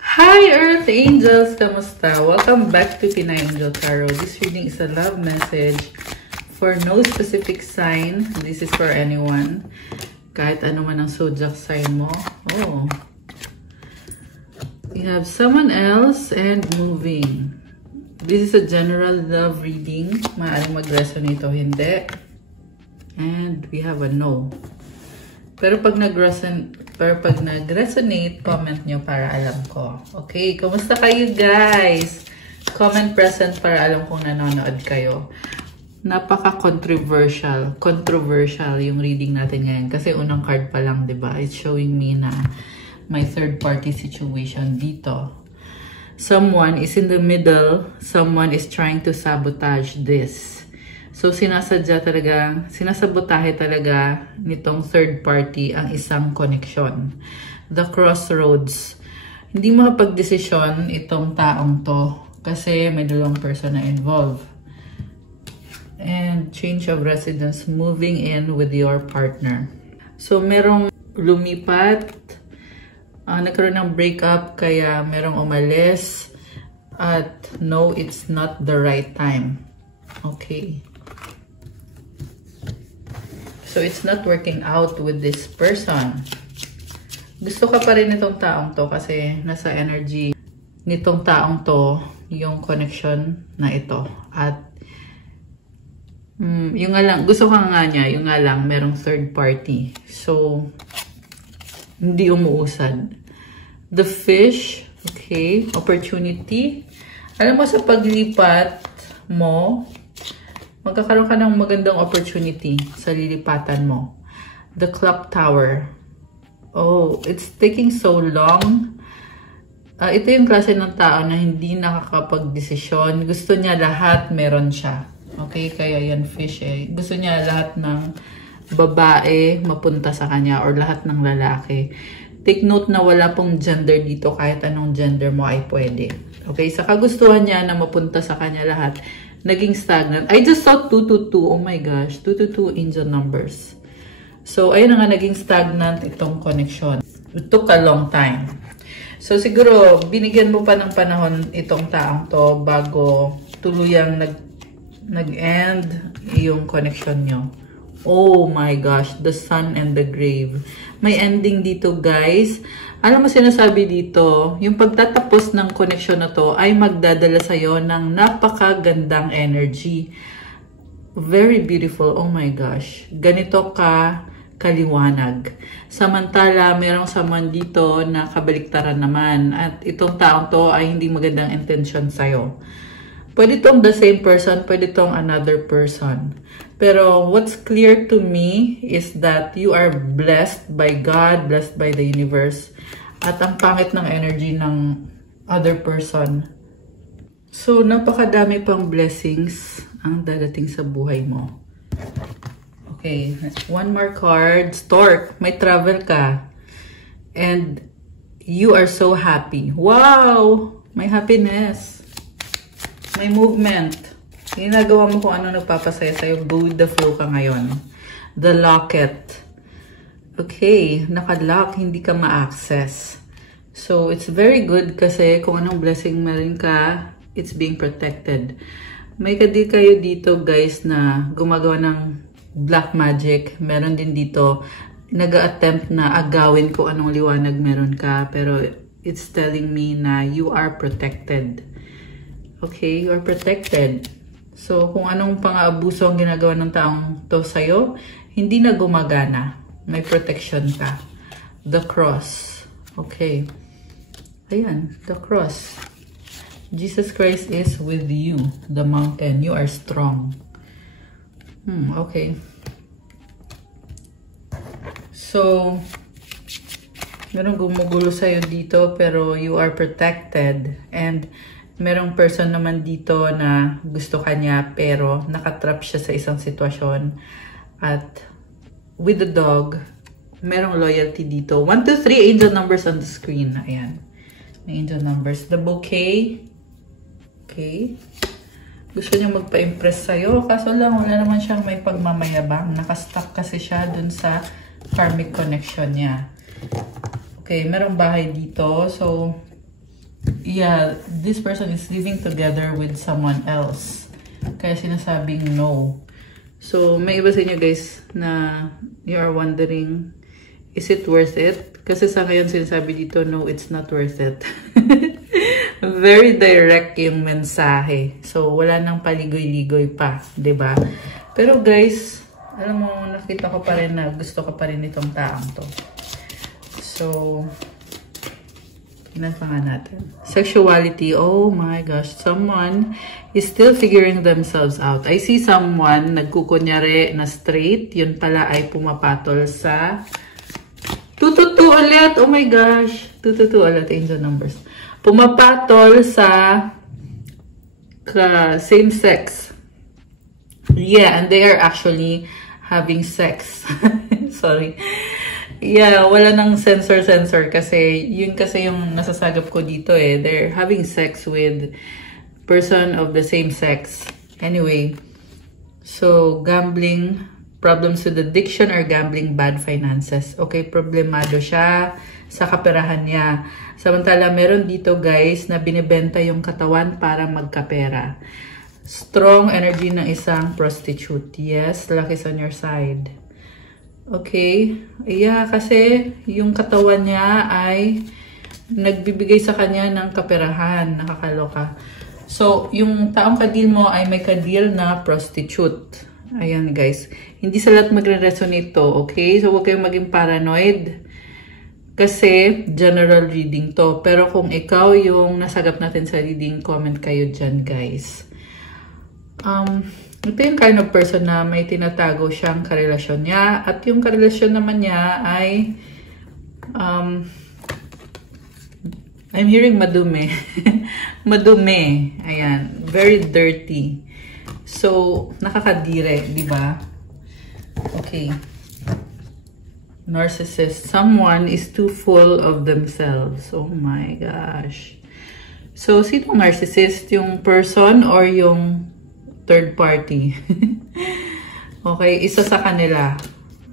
Hi Earth Angels! Kamusta? Welcome back to Pinay Angel Tarot. This reading is a love message for no specific sign. This is for anyone. Kahit ano man ang zodiac sign mo. Oh. We have someone else and moving. This is a general love reading. Maaaring mag-resonate o hindi. And we have a no. Pero pag nag-resonate, comment nyo para alam ko. Okay, kumusta kayo guys? Comment present para alam kung nanonood kayo. Napaka-controversial. Controversial yung reading natin ngayon. Kasi unang card pa lang, diba? It's showing me na may third-party situation dito. Someone is in the middle. Someone is trying to sabotage this. So, sinasabotahe talaga nitong third party ang isang connection. The crossroads. Hindi makapag-desisyon itong taong to kasi may dalawang person na involved. And change of residence, moving in with your partner. So, merong lumipat, nagkaroon ng breakup kaya merong umalis at no, it's not the right time. Okay. So, it's not working out with this person. Gusto ka pa rin nitong taong to kasi nasa energy nitong taong to yung connection na ito. At yung nga lang, gusto ka nga niya, yung nga lang, merong third party. So, hindi umuusad. The fish, okay, opportunity. Alam mo sa paglipat mo, magkakaroon ka ng magandang opportunity sa lilipatan mo. The clock tower. Oh, it's taking so long. Ito yung klase ng tao na hindi nakakapag-desisyon. Gusto niya lahat, meron siya. Okay, kaya yan fish eh. Gusto niya lahat ng babae mapunta sa kanya or lahat ng lalaki. Take note na wala pong gender dito. Kahit anong gender mo ay pwede. Okay, sa kagustuhan niya na mapunta sa kanya lahat, naging stagnant. I just saw 222. Oh my gosh. 222 angel numbers. So, ayun na nga, naging stagnant itong connection. It took a long time. So, siguro, binigyan mo pa ng panahon itong taong to bago tuluyang nag-end yung connection nyo. Oh my gosh. The sun and the grave. May ending dito, guys. Alam mo sinasabi dito, yung pagtatapos ng connection na to ay magdadala sa'yo ng napakagandang energy. Very beautiful. Oh my gosh. Ganito ka kaliwanag. Samantala, merong someone dito na kabaliktaran naman. At itong taong to ay hindi magandang intention sa'yo. Pwede itong the same person, pwede itong another person. Pero what's clear to me is that you are blessed by God, blessed by the universe. At ang pangit ng energy ng other person. So, napakadami pang blessings ang dadating sa buhay mo. Okay, one more card. Stork, may travel ka. And you are so happy. Wow! May happiness. May movement. Ginagawa mo kung ano nagpapasaya sa'yo. Go with the flow ka ngayon. The locket. Okay, naka-lock, hindi ka ma-access. So, it's very good kasi kung anong blessing meron ka, it's being protected. May kayo dito guys na gumagawa ng black magic. Meron din dito nag-attempt na agawin kung anong liwanag meron ka. Pero it's telling me na you are protected. Okay, you are protected. So, kung anong pang-aabuso ang ginagawa ng taong to sa'yo, hindi na gumagana. May protection ka. The cross. Okay. Ayan, the cross. Jesus Christ is with you. The mountain. You are strong. Okay. So, merong gumugulo sa'yo dito pero you are protected. And merong person naman dito na gusto kanya pero nakatrap siya sa isang sitwasyon. At with the dog, merong loyalty dito. 1, 2, 3 angel numbers on the screen. Ayan. May angel numbers. The bouquet. Okay. Gusto niya magpa-impress sa'yo. Kaso lang, wala naman siyang may pagmamayabang. Nakastuck kasi siya dun sa karmic connection niya. Okay, merong bahay dito. So, yeah, this person is living together with someone else. Kaya sinasabing no. So, may iba sa inyo guys na you are wondering, is it worth it? Kasi sa ngayon sinasabi dito, no, it's not worth it. Very direct yung mensahe. So, wala nang paligoy-ligoy pa, 'di ba? Pero guys, alam mo, nakita ko pa rin na gusto ko pa rin itong taong to. So, tingnan pa nga natin. Sexuality, oh my gosh, someone is still figuring themselves out. I see someone nagkukunyari na straight, yun pala ay pumapatol sa 222 ulit, oh my gosh, 222 ulit, angel numbers. Pumapatol sa same sex. Yeah, and they are actually having sex. Sorry. Yeah, wala nang sensor kasi yun kasi yung nasasagap ko dito eh. They're having sex with person of the same sex. Anyway, so gambling, problems with addiction or gambling, bad finances. Okay, problemado siya sa kaperahan niya. Samantala, meron dito guys na binibenta yung katawan para magkapera. Strong energy ng isang prostitute. Yes, luck is on your side. Okay. Yeah, kasi yung katawan niya ay nagbibigay sa kanya ng kaperahan. Nakakaloka. So, yung taong kadil mo ay may kadil na prostitute. Ayan guys. Hindi sa lahat magre-resonate to. Okay? So, huwag kayong maging paranoid. Kasi, general reading to. Pero kung ikaw yung nasagap natin sa reading, comment kayo dyan guys. Ito yung kind of person na may tinatago siyang karelasyon niya. At yung karelasyon naman niya ay I'm hearing madumi. Madumi. Ayan. Very dirty. So, nakakadire, di ba? Okay. Narcissist. Someone is too full of themselves. Oh my gosh. So, sinong narcissist? Yung person or yung third party? Okay, isa sa kanila.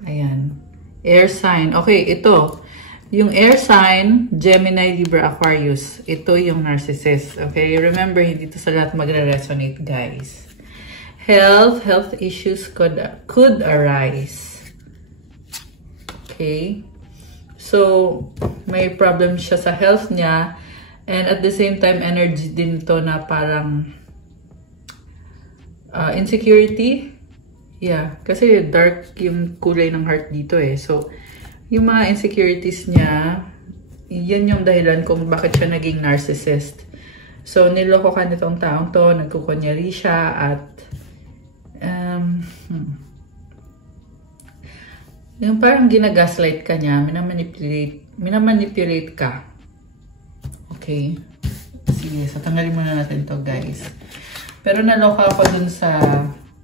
Ayan. Air sign. Okay, ito. Yung air sign, Gemini, Libra, Aquarius. Ito yung narcissist. Okay, remember, hindi ito sa lahat magre-resonate, guys. Health issues could arise. Okay. So, may problem siya sa health niya. And at the same time, energy din to na parang insecurity. Yeah, kasi dark yung kulay ng heart dito eh. So, yung mga insecurities niya, yan yung dahilan kung bakit siya naging narcissist. So, niloko ka nitong taong to, nagkukunyari siya at yung parang ginagaslight ka niya, minamanipulate ka. Okay. Sige, so tanggalin muna natin to guys. Pero naloka ako dun sa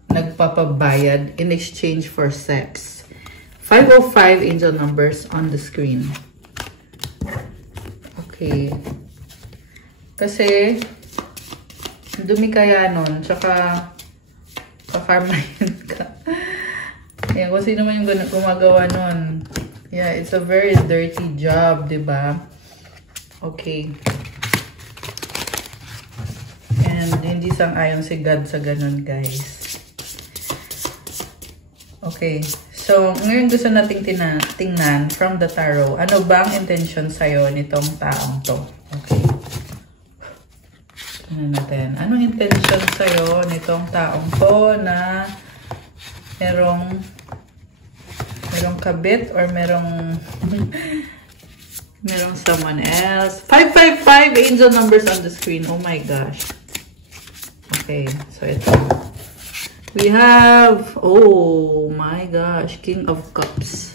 nagpapabayad in exchange for sex. 505 angel numbers on the screen. Okay. Kasi, dumi kaya nun, tsaka kakarmahin ka. Ayan, kung sino man yung gumagawa nun. Yeah, it's a very dirty job, diba? Okay. And hindi sang-ayon si God sa ganun, guys. Okay. So, ngayon gusto nating tingnan from the tarot. Ano ba ang intention sa'yo nitong taong to? Okay. Tingnan natin. Anong intention sa'yo nitong taong to na merong kabit or merong someone else. 555 angel numbers on the screen. Oh my gosh. Okay, so ito. We have, oh my gosh, King of Cups.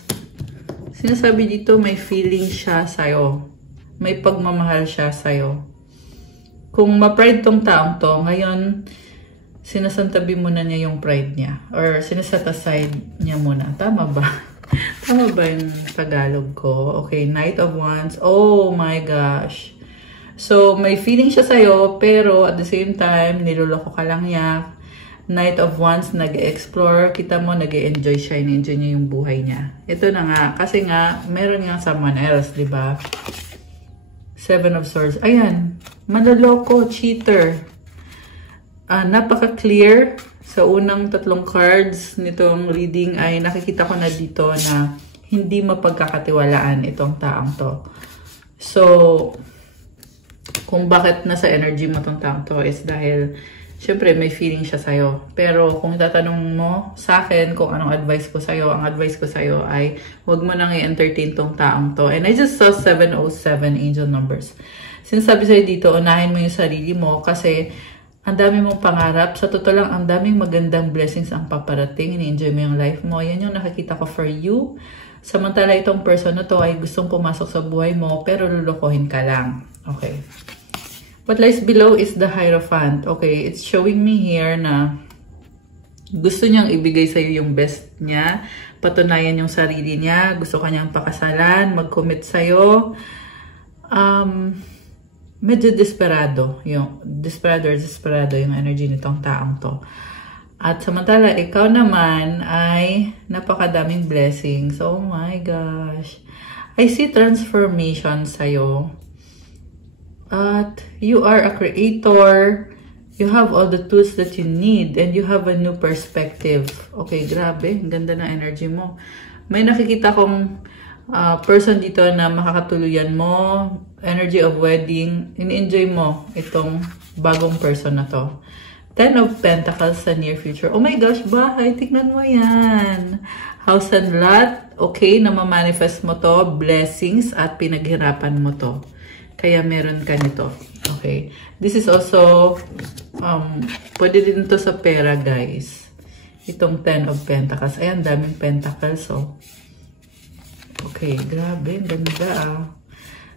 Sinasabi dito may feeling siya sa'yo. May pagmamahal siya sa'yo. Kung ma-pride tong taong to, ngayon, sinasantabi muna niya yung pride niya. Or sinaset aside niya muna. Tama ba? Tama ba yung Tagalog ko? Okay, Knight of Wands. Oh my gosh. So, may feeling siya sa'yo, pero at the same time, niloloko ka lang niya. Knight of Wands, nag-explore. Kita mo, nag-enjoy siya. In-enjoy niya yung buhay niya. Ito na nga. Kasi nga, meron nga someone else, di ba? Seven of Swords. Ayan. Manloloko, cheater. Napaka-clear. Sa unang tatlong cards nitong reading ay nakikita ko na dito na hindi mapagkakatiwalaan itong taong to. So, kung bakit nasa energy mo itong taong to is dahil syempre, may feeling siya sa'yo. Pero kung tatanong mo sa akin kung anong advice ko sa'yo, ang advice ko sa'yo ay huwag mo nang i-entertain tong taong to. And I just saw 707 angel numbers. Sinasabi sa'yo dito, unahin mo yung sarili mo kasi ang dami mong pangarap. Sa totoo lang, ang daming magandang blessings ang paparating. Ini-enjoy mo yung life mo. Yan yung nakikita ko for you. Samantala, itong person na to ay gustong pumasok sa buhay mo pero lulukohin ka lang. Okay. What lies below is the Hierophant. Okay, it's showing me here na gusto niyang ibigay sa'yo yung best niya. Patunayan yung sarili niya. Gusto kanyang pakasalan, mag-commit sa'yo. Medyo desperado yung energy nitong taong to. At samantala, ikaw naman ay napakadaming blessings. Oh my gosh. I see transformation sa'yo. At you are a creator. You have all the tools that you need and you have a new perspective. Okay, grabe. Ang ganda ng energy mo. May nakikita kong person dito na makakatuluyan mo. Energy of wedding. In-enjoy mo itong bagong person na to. 10 of Pentacles sa near future. Oh my gosh, bahay. Tignan mo yan. House and lot. Okay, na ma-manifest mo to. Blessings at pinaghirapan mo to. Kaya meron ka nito. Okay. This is also, pwede din to sa pera, guys. Itong 10 of Pentacles. Ayan, daming Pentacles, oh. Okay, grabe. Ganda,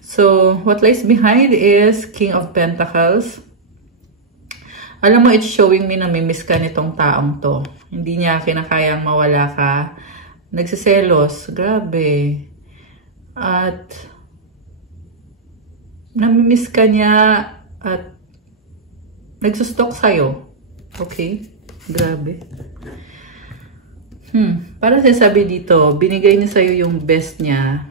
So, what lies behind is King of Pentacles. Alam mo, it's showing me na may miss ka nitong taong to. Hindi niya kinakayang mawala ka. Nagsiselos. Grabe. At namimiss ka niya at nagsustok sa'yo. Okay? Grabe. Parang sinasabi dito, binigay niya sa'yo yung best niya.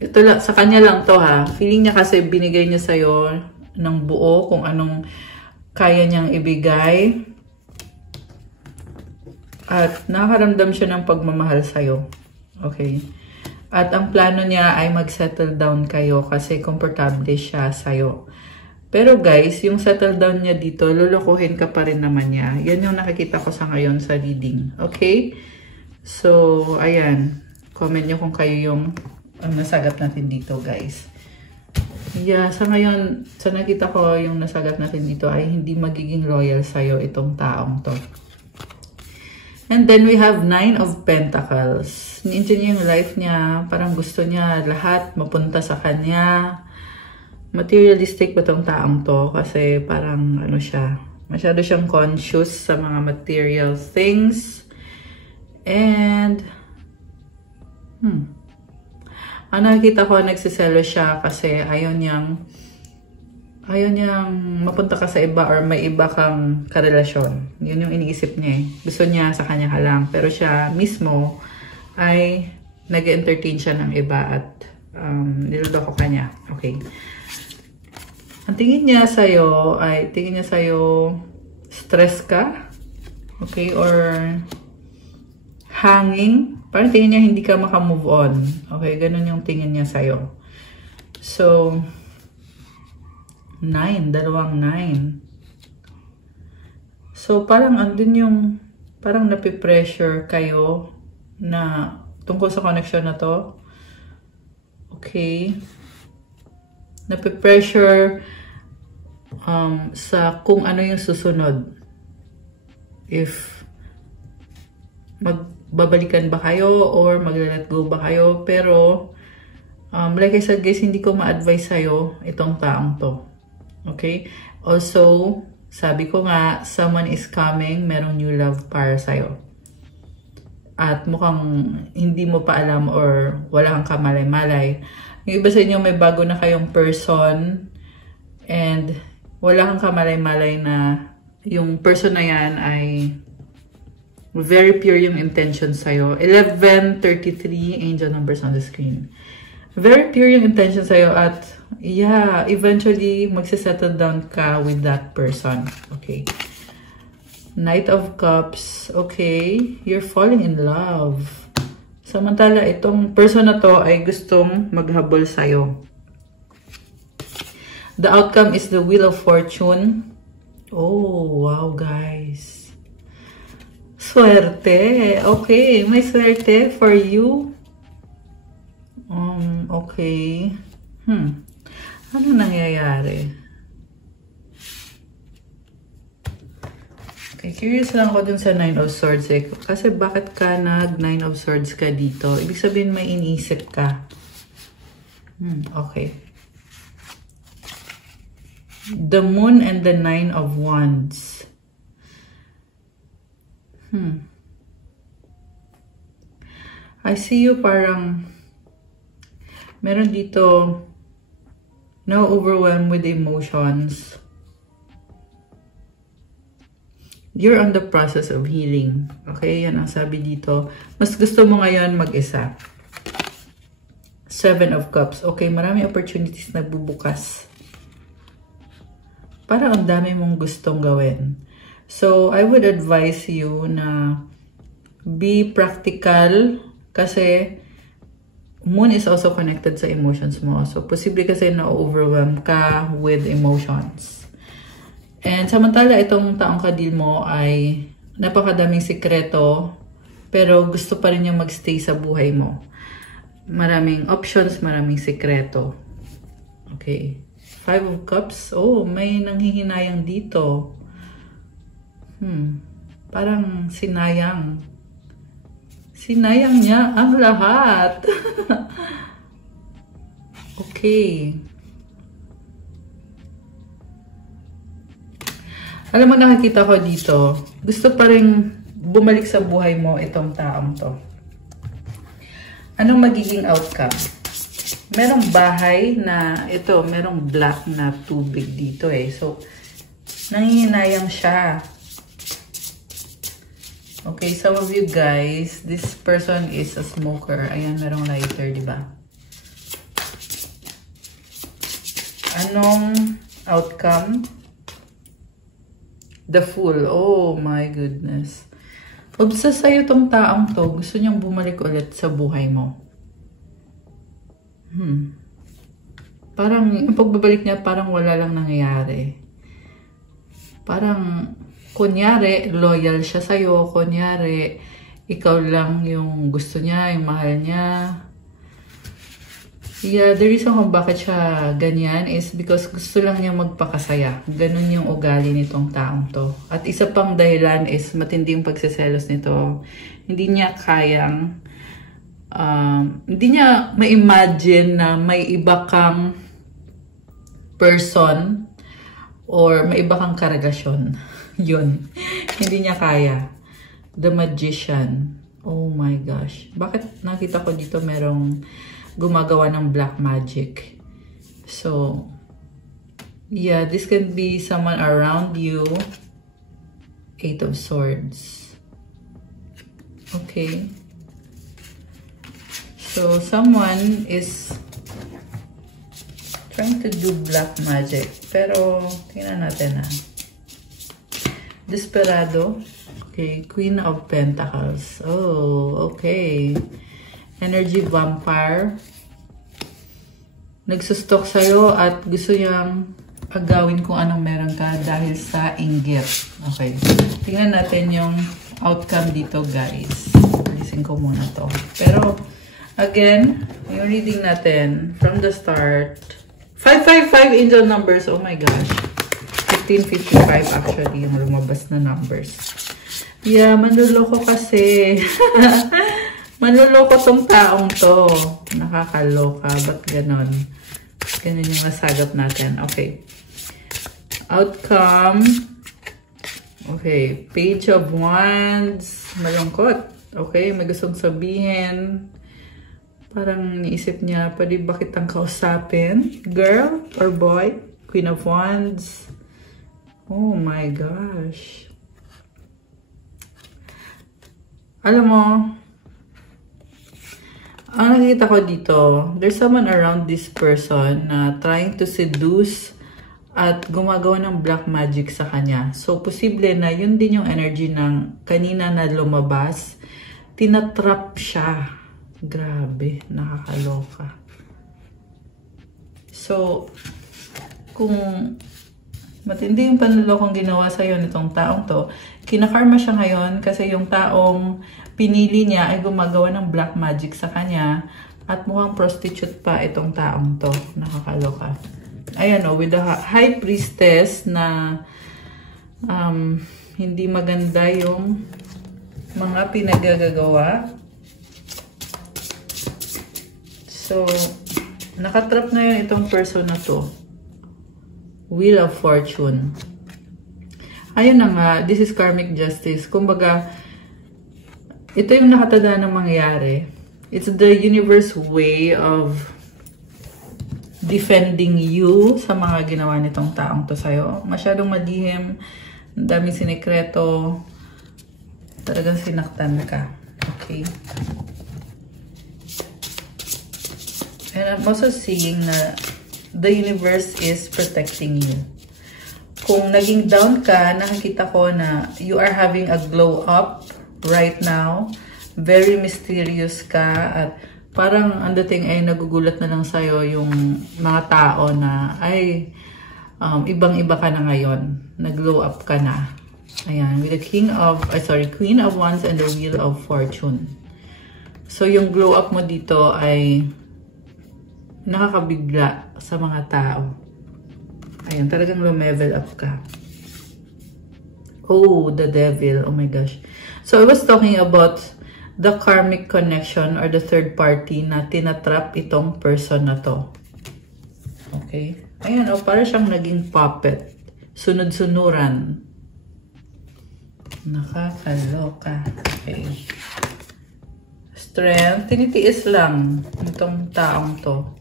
Ito lang, sa kanya lang to ha. Feeling niya kasi binigay niya sa'yo ng buo kung anong kaya niyang ibigay. At nakakaramdam siya ng pagmamahal sa'yo. Okay? At ang plano niya ay mag-settle down kayo kasi komportable siya sa'yo. Pero guys, yung settle down niya dito, lulukuhin ka pa rin naman niya. Yan yung nakikita ko sa ngayon sa reading. Okay? So, ayan. Comment nyo kung kayo yung nasagat natin dito, guys. Yeah, sa ngayon, sa nakita ko yung nasagat natin dito ay hindi magiging loyal sa'yo itong taong to. And then we have 9 of Pentacles. Ni-enjoy niya yung life niya. Parang gusto niya lahat mapunta sa kanya. Materialistic ba tong taong to? Kasi parang ano siya. Masyado siyang conscious sa mga material things. And ang nakikita ko, nagsiselo siya kasi ayaw niyang mapunta ka sa iba or may iba kang karelasyon. Yun yung iniisip niya eh. Gusto niya sa kanya ka lang. Pero siya mismo ay nag-entertain siya ng iba at niloloko ka niya. Okay. Ang tingin niya sa'yo ay, stress ka. Okay. Or hanging. Parang tingin niya hindi ka makamove on. Okay. Ganun yung tingin niya sa'yo. So, 9, dalawang 9. So, parang andun yung, parang napipressure kayo na tungkol sa connection na to. Okay. Napipressure sa kung ano yung susunod. If magbabalikan ba kayo or magla-let go ba kayo. Pero, like I said guys, hindi ko ma-advise sa'yo itong taong to. Okay? Also, sabi ko nga, someone is coming, merong new love para sa'yo. At mukhang hindi mo pa alam or wala kang kamalay-malay. Yung iba sa inyo may bago na kayong person and wala kang kamalay-malay na yung person na yan ay very pure yung intention sa'yo. 11:33 angel numbers on the screen. Very pure yung intention sa'yo at Yeah, eventually, magsasettle down ka with that person. Okay. Knight of Cups. Okay. You're falling in love. Samantala, itong person na to ay gustong maghabol sa'yo. The outcome is the Wheel of Fortune. Oh, wow, guys. Swerte. Okay, may swerte for you. Okay. Ano nangyayari? Okay, curious lang ako dun sa Nine of Swords eh. Kasi bakit ka nag-Nine of Swords ka dito? Ibig sabihin may iniisip ka. Okay. The Moon and the Nine of Wands. I see you parang meron dito no overwhelmed with emotions. You're on the process of healing. Okay, yan ang sabi dito. Mas gusto mo ngayon mag-isa. Seven of Cups. Okay, marami opportunities na bubukas. Parang ang dami mong gustong gawin. So, I would advise you na be practical kasi Moon is also connected sa emotions mo. So, posible kasi na-overwhelm ka with emotions. And samantala, itong taong kadil mo ay napakadaming sikreto pero gusto pa rin niyang magstay sa buhay mo. Maraming options, maraming sikreto. Okay. Five of Cups. Oh, may nanghihinayang dito. Parang sinayang. Sinayang niya ang lahat. Okay. Alam mo, nakikita ko dito, gusto pa rin bumalik sa buhay mo itong taong to. Anong magiging outcome? Merong bahay na, ito, merong black na tubig dito eh. So, nangihinayang siya. Okay, some of you guys, this person is a smoker. Ayan, merong lighter, di ba? Anong outcome? The Fool. Oh my goodness. Obsessed sa'yo tong taong to. Gusto niyang bumalik ulit sa buhay mo. Parang, yung pagbabalik niya, parang wala lang nangyayari. Parang, kunyari, loyal siya sa'yo. Kunyari, ikaw lang yung gusto niya, yung mahal niya. Yeah, the reason kung bakit siya ganyan is because gusto lang niya magpakasaya. Ganun yung ugali nitong taong to. At isa pang dahilan is matindi yung pagsiselos nito. Hindi niya kayang, hindi niya ma-imagine na may iba kang person or may iba kang karelasyon. Yun. Hindi niya kaya. The Magician. Oh my gosh. Bakit nakita ko dito merong gumagawa ng black magic? So, yeah, this can be someone around you. Eight of Swords. Okay. So, someone is trying to do black magic. Pero, tingnan natin ha. Desperado. Okay, Queen of Pentacles. Oh, okay. Energy Vampire. Nagsustok sa'yo at gusto niyang agawin kung anong meron ka dahil sa inggit. Okay. Tingnan natin yung outcome dito, guys. Alisin ko muna to. Pero, again, yung reading natin from the start. 555 angel numbers. Oh my gosh. 1555 actually yung lumabas na numbers. Yeah, manluloko kasi. Manluloko tong taong to. Nakakaloka. Ba't ganon? Ganun yung nasagap natin. Okay. Outcome. Okay. Page of Wands. Malungkot. Okay. May gustong sabihin. Parang niisip niya, pwede ba kitang kausapin? Girl or boy? Queen of Wands. Oh my gosh. Alam mo, Ang nakikita ko dito, there's someone around this person na trying to seduce at gumagawa ng black magic sa kanya. So, posible na yun din yung energy ng kanina na lumabas. Tinatrap siya. Grabe, nakakaloka. So, kung matindi yung panlolokong ginawa sa'yo nitong taong to, kinakarma siya ngayon kasi yung taong pinili niya ay gumagawa ng black magic sa kanya at mukhang prostitute pa itong taong to. Nakakaloka. Ayan o, with the high priestess na hindi maganda yung mga pinagagagawa. So, nakatrap ngayon itong person na to. Wheel of Fortune. Ayun na nga, this is karmic justice. Kumbaga, ito yung nakatanda ng mangyari. It's the universe way of defending you sa mga ginawa nitong taong to sa'yo. Masyadong madihim, daming sinikreto, talagang sinaktan ka. Okay? And I'm also seeing na the universe is protecting you. Kung naging down ka, nakikita ko na you are having a glow up right now. Very mysterious ka at parang ang dating ay nagugulat na lang sa'yo yung mga tao na ay ibang-iba ka na ngayon. Nag-glow up ka na. Ayan, with the Queen of Wands and the Wheel of Fortune. So yung glow up mo dito ay nakakabigla sa mga tao. Ayan, talagang lumevel up ka. Oh, the devil. Oh my gosh. So, I was talking about the karmic connection or the third party na tinatrap itong person na to. Okay? Ayan, oh, para siyang naging puppet. Sunod-sunuran. Nakakaloka. Okay. Strength. Tinitiis lang itong taong to.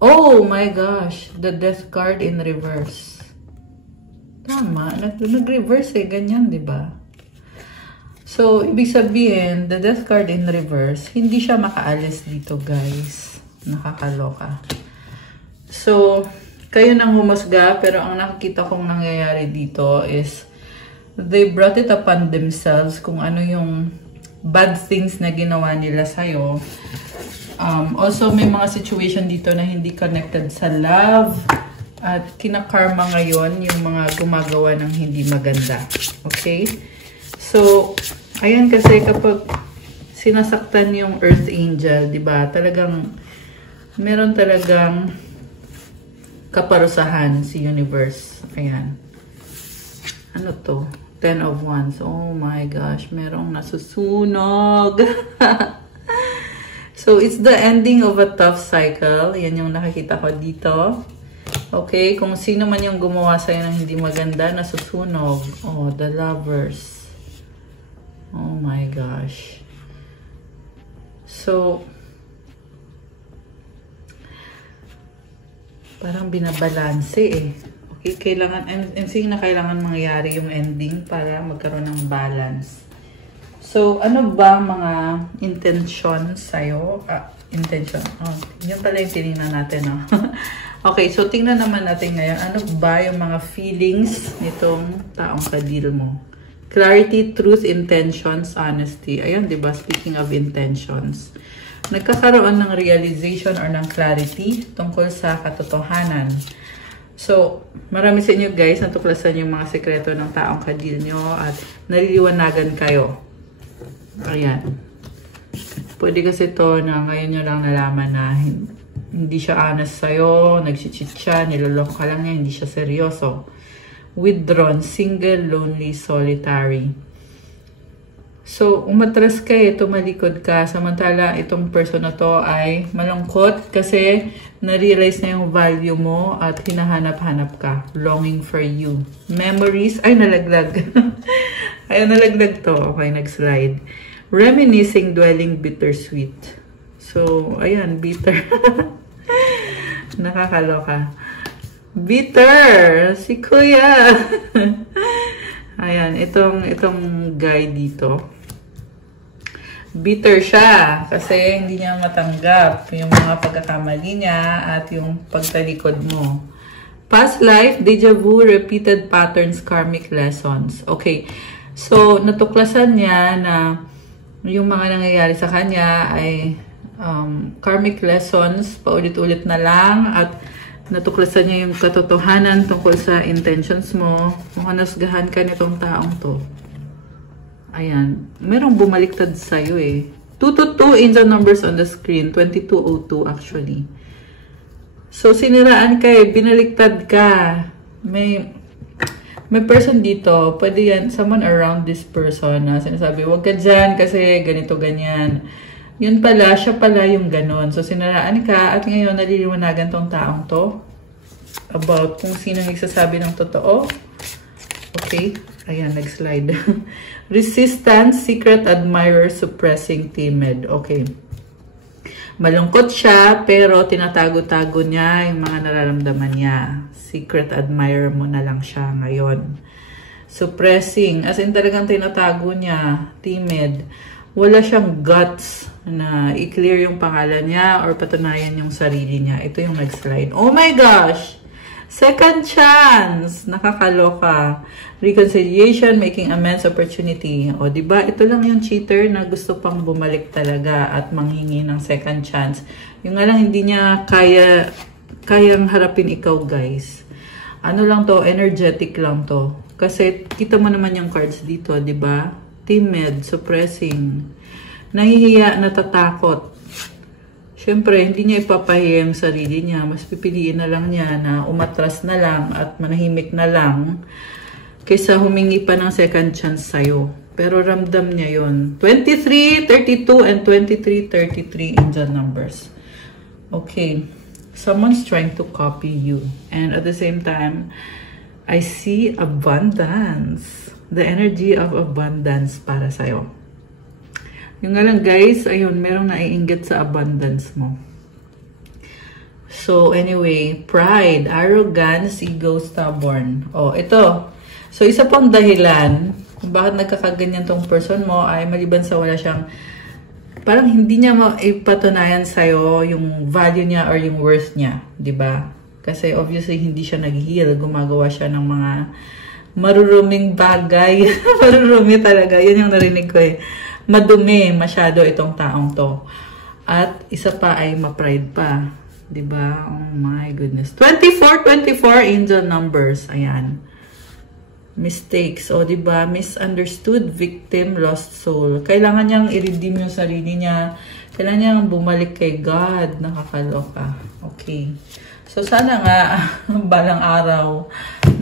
Oh my gosh. The Death card in reverse. Tama. Nag-reverse eh. Ganyan, di ba? So, ibig sabihin, the Death card in reverse, hindi siya makaalis dito, guys. Nakakaloka. So, kayo nang humusga, pero ang nakikita kong nangyayari dito is, they brought it upon themselves kung ano yung bad things na ginawa nila sa'yo. Also, may mga situation dito na hindi connected sa love, at kinakarma ngayon yung mga gumagawa ng hindi maganda. Okay? So, ayan kasi kapag sinasaktan yung Earth Angel, di ba? Talagang, meron talagang kaparusahan si Universe. Ayan. Ano to? 10 of Wands. Oh my gosh, merong nasusunog. So, it's the ending of a tough cycle. Yan yung nakikita ko dito. Okay, kung sino man yung gumawa sa'yo ng hindi maganda, nasusunog. Oh, the Lovers. Oh my gosh. So, parang binabalanse eh. Okay, kailangan, and seeing na kailangan mangyari yung ending para magkaroon ng balance. So, ano ba mga intention sa'yo? Intention. Oh, yun pala yung tinignan natin, no? Okay, so tingnan naman natin ngayon. Ano ba yung mga feelings nitong taong kadil mo? Clarity, truth, intentions, honesty. Ayun, di ba? Speaking of intentions. Nagkakaroon ng realization or ng clarity tungkol sa katotohanan. So, marami sa inyo guys, natuklasan yung mga sekreto ng taong kadil nyo at naliliwanagan kayo. Ayan. Pwede kasi to na ngayon nyo lang nalaman na hindi siya honest sa'yo, nag-cheat siya, niloloko ka lang niya, hindi siya seryoso. Withdrawn, single, lonely, solitary. So, umatras ka eh, tumalikod ka. Samantala, itong person na to ay malungkot kasi na-realize na yung value mo at hinahanap-hanap ka. Longing for you. Memories, ay nalaglag. Ay, nalaglag to. Okay, nag-slide. Reminiscing, dwelling, bittersweet. So, ayan, bitter. Nakakaloka. Bitter! Si Kuya! Ayan, itong guy dito. bitter siya kasi hindi niya matanggap yung mga pagkakamali niya at yung pagtalikod mo. Past life, deja vu, repeated patterns, karmic lessons. Okay, so natuklasan niya na yung mga nangyayari sa kanya ay karmic lessons, paulit-ulit na lang, at natuklasan niya yung katotohanan tungkol sa intentions mo. Kung hanasgahan ka nitong taong to. Ayan, merong bumaliktad sa'yo eh. 222 in the numbers on the screen, 2202 actually. So, siniraan ka eh, binaliktad ka. May person dito, pwede yan, someone around this person na sinasabi, huwag ka dyan kasi ganito, ganyan. Yun pala, siya pala yung ganon. So, siniraan ka at ngayon naliliwanagan tong taong to about kung sino nagsasabi ng totoo. Okay, ayan, next slide. Resistance, secret admirer, suppressing, timid. Okay. Malungkot siya, pero tinatago-tago niya yung mga nararamdaman niya. Secret admirer mo na lang siya ngayon. Suppressing, as in talagang tinatago niya. Timid. Wala siyang guts na i-clear yung pangalan niya or patunayan yung sarili niya. Ito yung next slide. Oh my gosh! Second chance! Nakakaloka. Reconciliation, making amends, opportunity. O, diba? Ito lang yung cheater na gusto pang bumalik talaga at manghingi ng second chance. Yung nga lang, hindi niya kayang harapin ikaw, guys. Ano lang to? Energetic lang to. Kasi, kita mo naman yung cards dito, diba? Timid, suppressing. Nahihiya, natatakot. Siyempre, hindi niya ipapahiya yung sarili niya. Mas pipiliin na lang niya na umatras na lang at manahimik na lang kaysa humingi pa ng second chance sa'yo. Pero ramdam niya yun. 23, 32, and 23, 33 in the numbers. Okay. Someone's trying to copy you. And at the same time, I see abundance. The energy of abundance para sa'yo. Yung nga lang guys, ayun, merong naiinggit sa abundance mo. So anyway, pride, arrogance, ego, stubborn. Oh, ito. So isa pang dahilan kung bakit nagkakaganyan tong person mo ay maliban sa wala siyang, parang hindi niya maipatunayan sa'yo yung value niya or yung worth niya. Diba? Kasi obviously hindi siya nag-heal. Gumagawa siya ng mga maruruming bagay. Marurumi talaga. Yan yung narinig ko eh. Madumi masyado itong taong to. At isa pa ay ma-pride pa. Diba? Oh my goodness. 24, 24 in the numbers. Ayan. Mistakes. O diba? Misunderstood, victim, lost soul. Kailangan niyang i-redeem yung sarili niya. Kailangan niyang bumalik kay God. Nakakaloka. Okay. So sana nga, balang araw,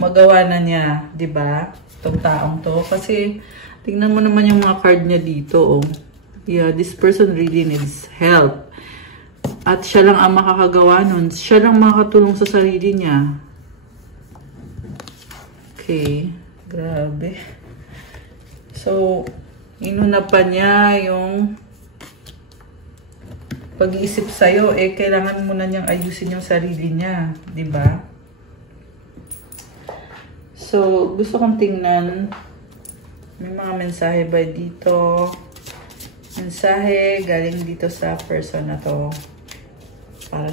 magawa na niya. Diba? Itong taong to. Kasi, tingnan mo naman yung mga card niya dito, oh. Yeah, this person really needs help. At siya lang ang makakagawa nun. Siya lang makakatulong sa sarili niya. Okay. Grabe. So, inuna pa niya yung pag-iisip sa'yo. Eh, kailangan muna niyang ayusin yung sarili niya. Diba? So, gusto kong tingnan. May mga mensahe ba dito? Mensahe galing dito sa person na to. Para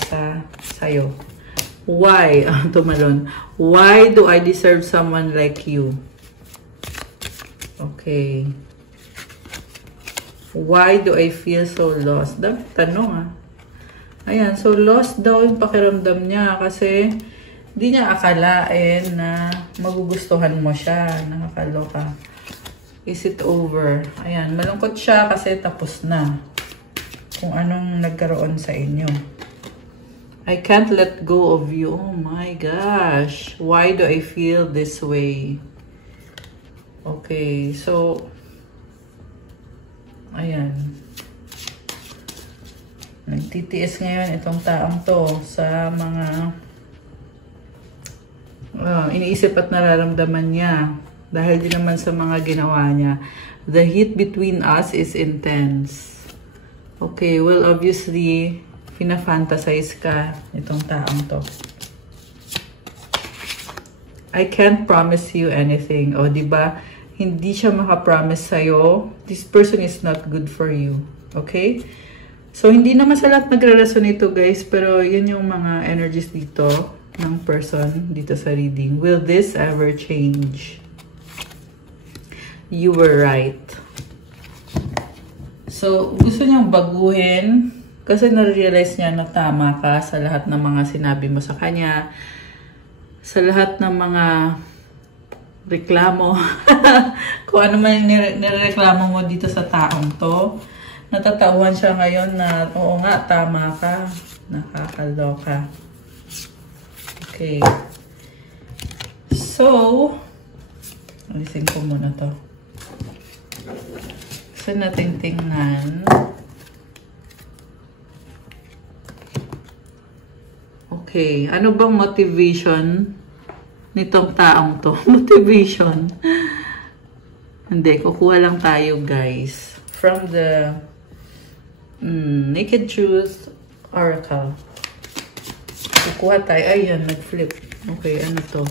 sa'yo. Why? Tumalon. Why do I deserve someone like you? Okay. Why do I feel so lost? Tanong ah. Ayan. So, lost daw yung pakiramdam niya kasi di niya akalain na magugustuhan mo siya. Nakakaloka. Is it over? Ayan, malungkot siya kasi tapos na kung anong nagkaroon sa inyo. I can't let go of you. Oh my gosh. Why do I feel this way? Okay, so ayan. Nagtitiis ngayon itong taong to sa mga iniisip at nararamdaman niya. Dahil din naman sa mga ginawa niya. The heat between us is intense. Okay, well, obviously, pinafantasize ka itong taong to. I can't promise you anything. O, diba? hindi siya makapromise sa'yo. This person is not good for you. Okay? So, hindi naman sa lahat nagre-resonate ito, guys. Pero, yun yung mga energies dito ng person dito sa reading. Will this ever change? You were right. So, gusto niyang baguhin kasi na-realize niya na tama ka sa lahat ng mga sinabi mo sa kanya. Sa lahat ng mga reklamo. Kung ano man nireklamo mo dito sa taong to. Natatauhan siya ngayon na, oo nga, tama ka. Nakakaloka. Okay. So, alisin ko muna to. Gusto natin tingnan. Okay. Ano bang motivation nitong taong to? Motivation. Hindi. Kukuha lang tayo, guys. From the Naked Truth Oracle. Kukuha tayo. Ayan, nag-flip. Okay, ano to?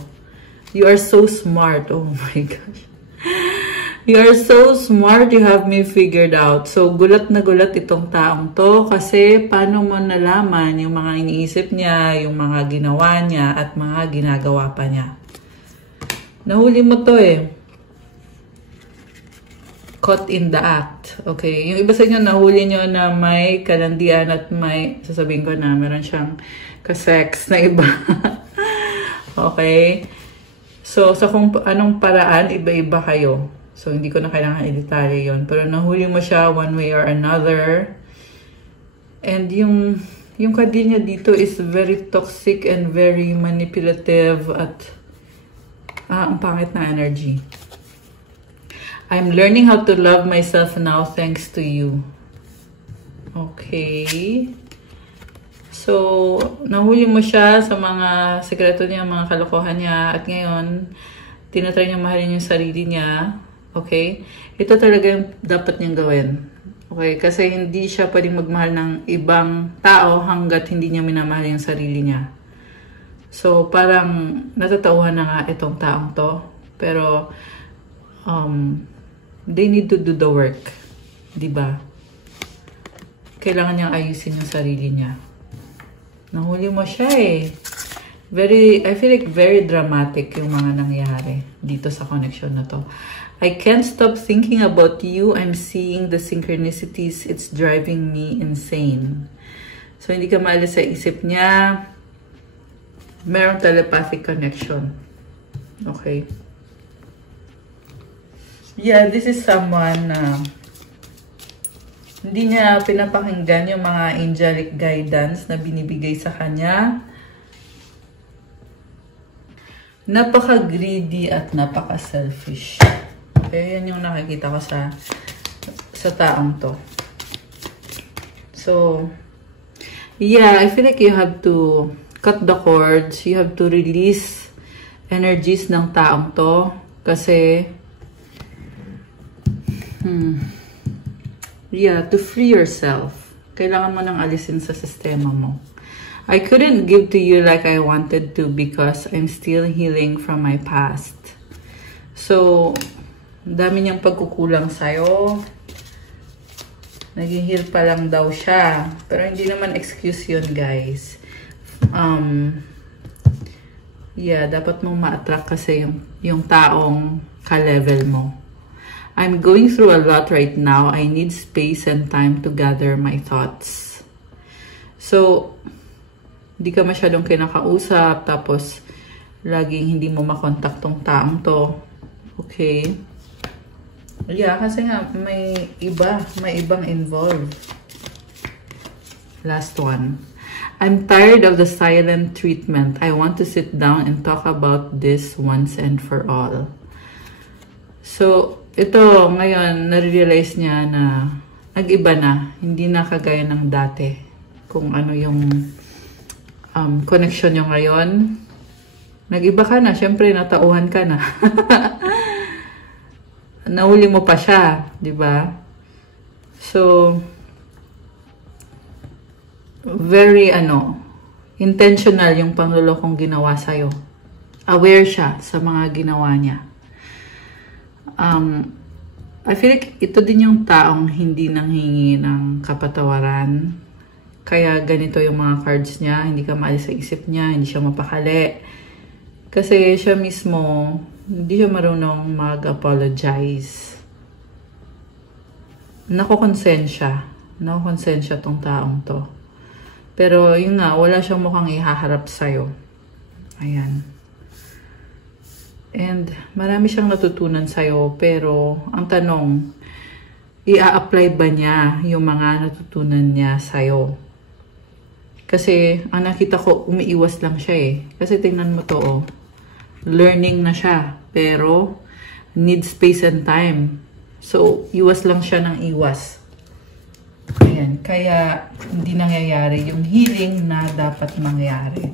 You are so smart. Oh my gosh. You are so smart. You have me figured out. So, gulat na gulat itong taong to. Kasi, paano mo nalaman yung mga iniisip niya, yung mga ginawa niya, at mga ginagawa pa niya. Nahuli mo to eh. Caught in the act. Okay. Yung iba sa inyo, nahuli nyo na may kalandian at may, sasabihin ko na, meron siyang kasex na iba. Okay. So, sa kung anong paraan, iba-iba kayo. So, hindi ko na kailangan i-detalye yun. Pero nahuli mo siya one way or another. And yung kadi niya dito is very toxic and very manipulative at ang pangit na energy. I'm learning how to love myself now thanks to you. Okay. So, nahuli mo siya sa mga sekreto niya, mga kalokohan niya. At ngayon, tinatry niya mahalin yung sarili niya. Okay? Ito talaga yung dapat niyang gawin. Okay? Kasi hindi siya pwedeng magmahal ng ibang tao hanggat hindi niya minamahal yung sarili niya. So, parang natatauhan na nga itong taong to. Pero, they need to do the work. Diba? Kailangan niyang ayusin yung sarili niya. Nahuli mo siya eh. I feel like very dramatic yung mga nangyari dito sa connection na to. I can't stop thinking about you. I'm seeing the synchronicities. It's driving me insane. So, hindi ka maalis sa isip niya. Merong telepathic connection. Okay. Yeah, this is someone na hindi niya pinapakinggan yung mga angelic guidance na binibigay sa kanya. Napaka-greedy at napaka-selfish. Okay, yan yung nakikita ko sa taong to. So, yeah, I feel like you have to cut the cords. You have to release energies ng taong to. Kasi, yeah, to free yourself. Kailangan mo nang alisin sa sistema mo. I couldn't give to you like I wanted to because I'm still healing from my past. So, dami niyang pagkukulang sa'yo. Nag-heal pa lang daw siya. Pero hindi naman excuse yun, guys. Yeah, dapat mong ma-attract kasi yung taong ka-level mo. I'm going through a lot right now. I need space and time to gather my thoughts. So, hindi ka masyadong kinakausap, tapos laging hindi mo makontak tong taong to. Okay? Yeah, kasi nga may ibang involved. Last one. I'm tired of the silent treatment. I want to sit down and talk about this once and for all. So, ito, ngayon, na-realize niya na nag-iba na. Hindi na kagaya ng dati. Kung ano yung connection niyo ngayon. Nag-iba ka na. Siyempre, natauhan ka na. Nahuli mo pa siya. Diba? So, very, intentional yung panglolokong ginawa sa'yo. Aware siya sa mga ginawa niya. I feel like ito din yung taong hindi nanghingi ng kapatawaran. Kaya ganito yung mga cards niya. Hindi ka maalis sa isip niya. Hindi siya mapakali. Kasi siya mismo, hindi siya marunong mag-apologize. Nakokonsensya. Nakokonsensya tong taong to. Pero yun nga, wala siyang mukhang ihaharap sa'yo. Ayan. And marami siyang natutunan sa'yo, pero ang tanong, i-a-apply ba niya yung mga natutunan niya sa'yo? Kasi ang nakita ko, umiiwas lang siya eh. Kasi tingnan mo to oh. Learning na siya, pero need space and time. So, iwas lang siya ng iwas. Ayan, kaya hindi nangyayari yung healing na dapat mangyari.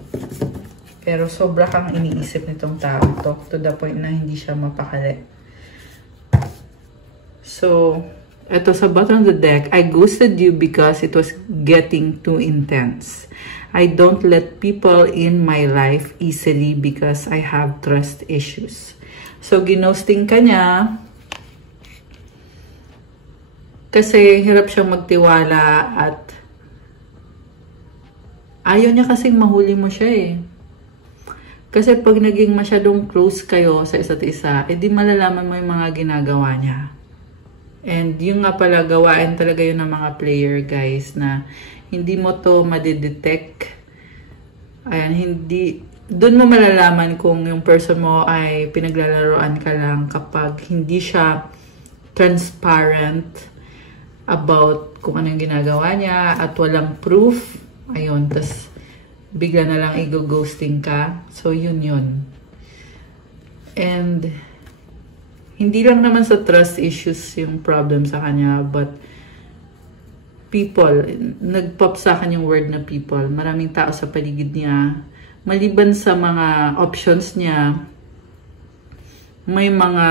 Pero sobra kang iniisip nitong tao to the point na hindi siya mapakali. So, eto sa bottom of the deck, I ghosted you because it was getting too intense. I don't let people in my life easily because I have trust issues. So, ginosting ka niya kasi hirap siyang magtiwala at ayaw niya kasing mahuli mo siya eh. Kasi pag naging masyadong close kayo sa isa't isa, edi malalaman mo yung mga ginagawa niya. And yung nga pala, gawain talaga yun ng mga player guys na hindi mo to madidetect. Ayan, hindi, doon mo malalaman kung yung person mo ay pinaglalaroan ka lang kapag hindi siya transparent about kung ano yung ginagawa niya at walang proof. Ayun, tas bigla na lang i-ghosting ka. So, yun. And, hindi lang naman sa trust issues yung problem sa kanya, but people, nag-pop sa akin yung word na people. Maraming tao sa paligid niya. Maliban sa mga options niya, may mga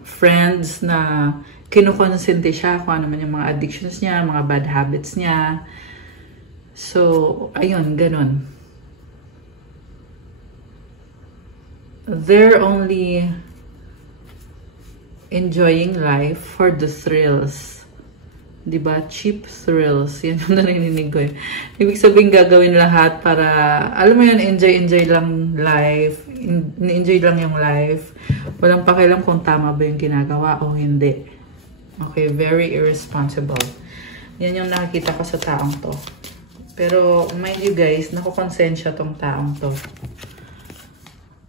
friends na kinukonsente siya kung ano man yung mga addictions niya, mga bad habits niya. So, ayun, ganun. They're only enjoying life for the thrills. Diba? Cheap thrills. Yan yung narinig ko eh. Ibig sabihin gagawin lahat para, alam mo yan, enjoy lang life. Enjoy lang yung life. Walang pakialam kung tama ba yung ginagawa o hindi. Okay, very irresponsible. Yan yung nakikita ko sa taong to. Pero, mind you guys, nakukonsensya tong taong to.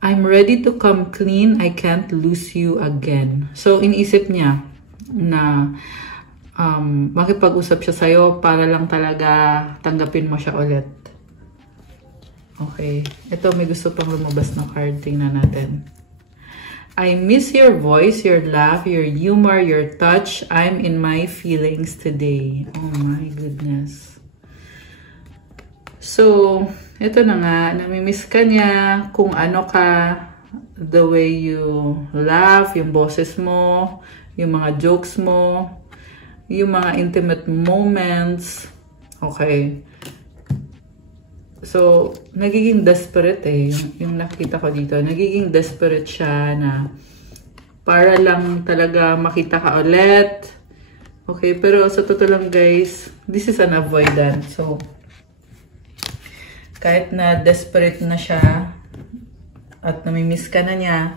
I'm ready to come clean. I can't lose you again. So, iniisip niya na makipag-usap siya sa'yo para lang talaga tanggapin mo siya ulit. Okay. Ito, may gusto pang lumabas na card. Tingnan natin. I miss your voice, your laugh, your humor, your touch. I'm in my feelings today. Oh my goodness. So, ito na nga, namimiss ka niya kung ano ka, the way you laugh, yung boses mo, yung mga jokes mo, yung mga intimate moments. Okay. So, nagiging desperate eh, yung nakita ko dito. Nagiging desperate siya na para lang talaga makita ka ulit. Okay, pero sa totoo lang guys, this is an avoidant. So, kahit na desperate na siya at namimiss ka na niya,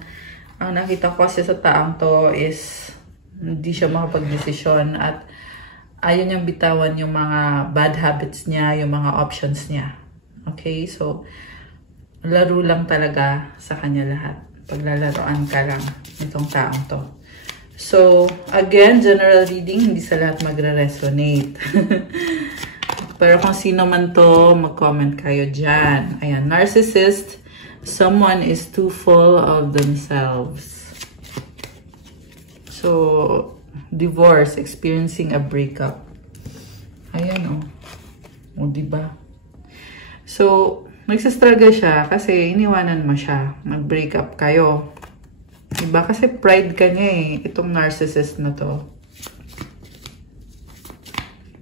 ang nakita ko kasi sa taang to is hindi siya makapag-desisyon at ayaw niyang bitawan yung mga bad habits niya, yung mga options niya. Okay? So, laro lang talaga sa kanya lahat. Paglalaroan ka lang itong taong to. So, again, general reading, hindi sa lahat magre-resonate. Pero kung sino man to, mag-comment kayo dyan. Ayan, narcissist, someone is too full of themselves. So, divorce, experiencing a breakup. Ayan, o. O, diba? So, nagsistruggle siya kasi iniwanan mo siya. Nag-break up kayo. Diba? Kasi pride ka niya eh. Itong narcissist na to.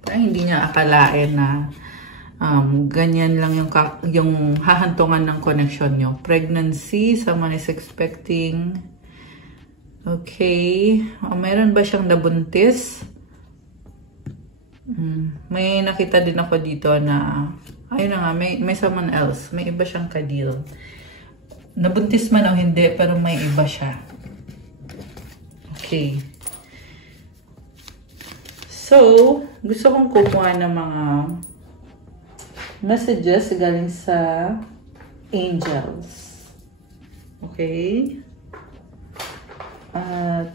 Ay, hindi niya akalain na ganyan lang yung hahantungan ng connection nyo. Pregnancy, someone is expecting. Okay. Mayroon ba siyang nabuntis? May nakita din ako dito na, ayun na nga, may someone else. May iba siyang kadil. Nabuntis man o hindi, pero may iba siya. Okay. So, gusto kong kumuha ng mga messages galing sa angels. Okay? At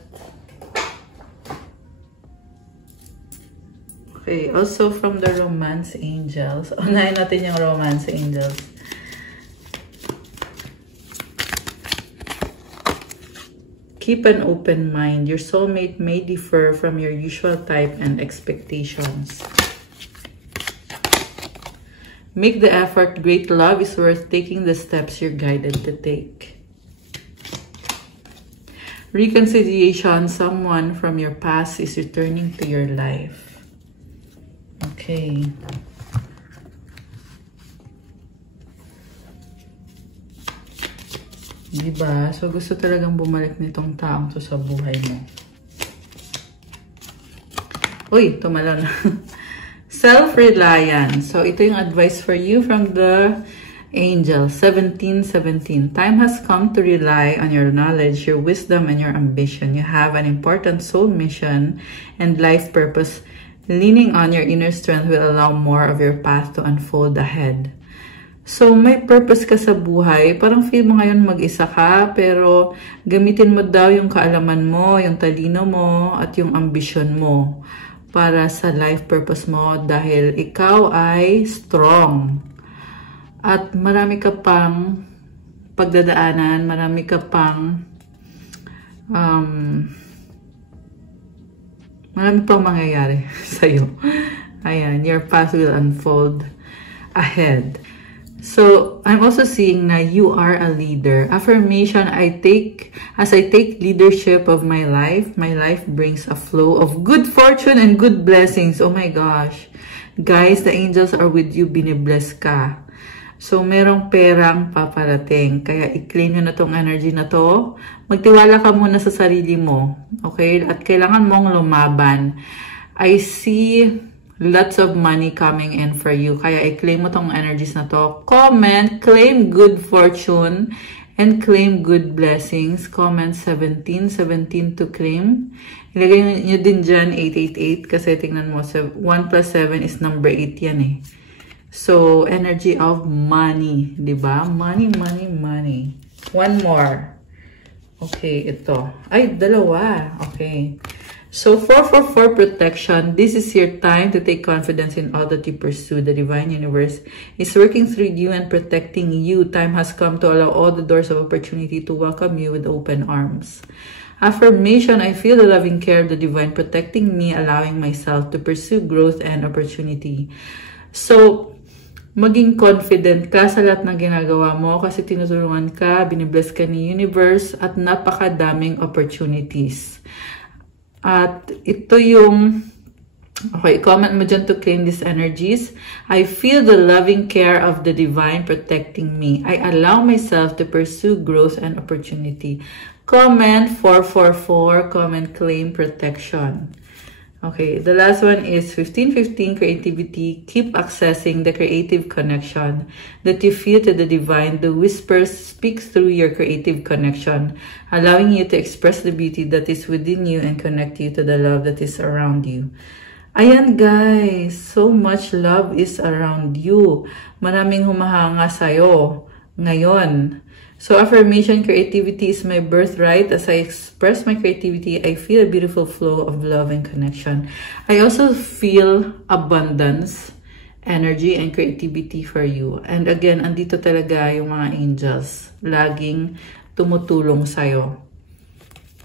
okay, also from the romance angels. Unahin natin yung romance angels. Keep an open mind. Your soulmate may differ from your usual type and expectations. Make the effort. Great love is worth taking the steps you're guided to take. Reconciliation. Someone from your past is returning to your life. Okay. Diba? So, gusto talagang bumalik nitong taong to sa buhay mo. Uy, tumalo na. Self-reliance. So, ito yung advice for you from the angel. 17:17. Time has come to rely on your knowledge, your wisdom, and your ambition. You have an important soul mission and life purpose. Leaning on your inner strength will allow more of your path to unfold ahead. So, may purpose ka sa buhay. Parang feel mo ngayon mag-isa ka, pero gamitin mo daw yung kaalaman mo, yung talino mo, at yung ambisyon mo para sa life purpose mo dahil ikaw ay strong. At marami ka pang pagdadaanan, marami ka pang marami pang mangyayari sa'yo. Ayan, your path will unfold ahead. So, I'm also seeing na you are a leader. Affirmation, as I take leadership of my life brings a flow of good fortune and good blessings. Oh my gosh. Guys, the angels are with you, binibless ka. So, merong perang paparating. Kaya, i-claim nyo na tong energy na to. Magtiwala ka muna sa sarili mo. Okay? At kailangan mong lumaban. I see lots of money coming in for you. Kaya, i-claim mo tong energies na to. Comment, claim good fortune, and claim good blessings. Comment 17 to claim. Ilagay nyo din dyan 888 kasi tingnan mo, 1 plus 7 is number 8 yan eh. So, energy of money, diba? Money, money, money. One more. Okay, ito. Ay, dalawa. Okay. So, 444 protection. This is your time to take confidence in all that you pursue. The divine universe is working through you and protecting you. Time has come to allow all the doors of opportunity to welcome you with open arms. Affirmation, I feel the loving care of the divine protecting me, allowing myself to pursue growth and opportunity. So, maging confident ka sa lahat ng ginagawa mo kasi tinutulungan ka, binibless ka ni universe at napakadaming opportunities. At ito yung, okay, comment mo dyan to claim these energies. I feel the loving care of the divine protecting me. I allow myself to pursue growth and opportunity. Comment 444, comment claim protection. Okay, the last one is 1515 creativity. Keep accessing the creative connection that you feel to the divine. The whispers speak through your creative connection, allowing you to express the beauty that is within you and connect you to the love that is around you. Ayan guys, so much love is around you. Maraming humahanga sa'yo ngayon. So, affirmation, creativity is my birthright. As I express my creativity, I feel a beautiful flow of love and connection. I also feel abundance, energy, and creativity for you. And again, andito talaga yung mga angels. Laging tumutulong sa'yo.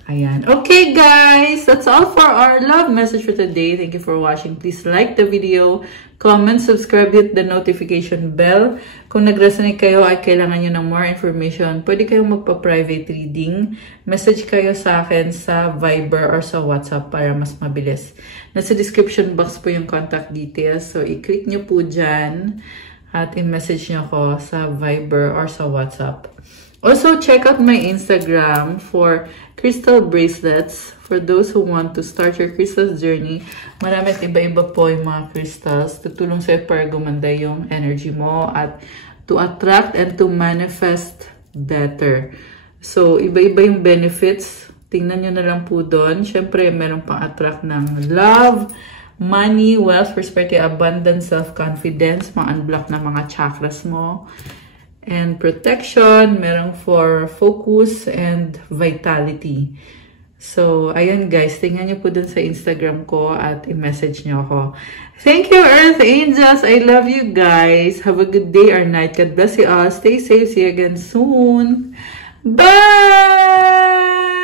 Ayan. Okay, guys. That's all for our love message for today. Thank you for watching. Please like the video, comment, subscribe, hit the notification bell. Kung nag-resonate kayo ay kailangan nyo ng more information, pwede kayong magpa-private reading. Message kayo sa akin sa Viber or sa WhatsApp para mas mabilis. Nasa description box po yung contact details. So, i-click nyo po dyan at i-message nyo ko sa Viber or sa WhatsApp. Also, check out my Instagram for crystal bracelets. For those who want to start your crystals journey, marami at iba-iba po yung mga crystals. Tutulong sa'yo para gumanda yung energy mo at to attract and to manifest better. So, iba-iba yung benefits. Tingnan nyo na lang po doon. Siyempre, meron pang attract ng love, money, wealth, prosperity, abundance, self-confidence, ma-unblock na mga chakras mo. And protection, merong for focus and vitality. So, ayun guys, tingnan nyo po dun sa Instagram ko at i-message nyo ako. Thank you, Earth Angels! I love you guys! Have a good day or night. God bless you all. Stay safe. See you again soon. Bye!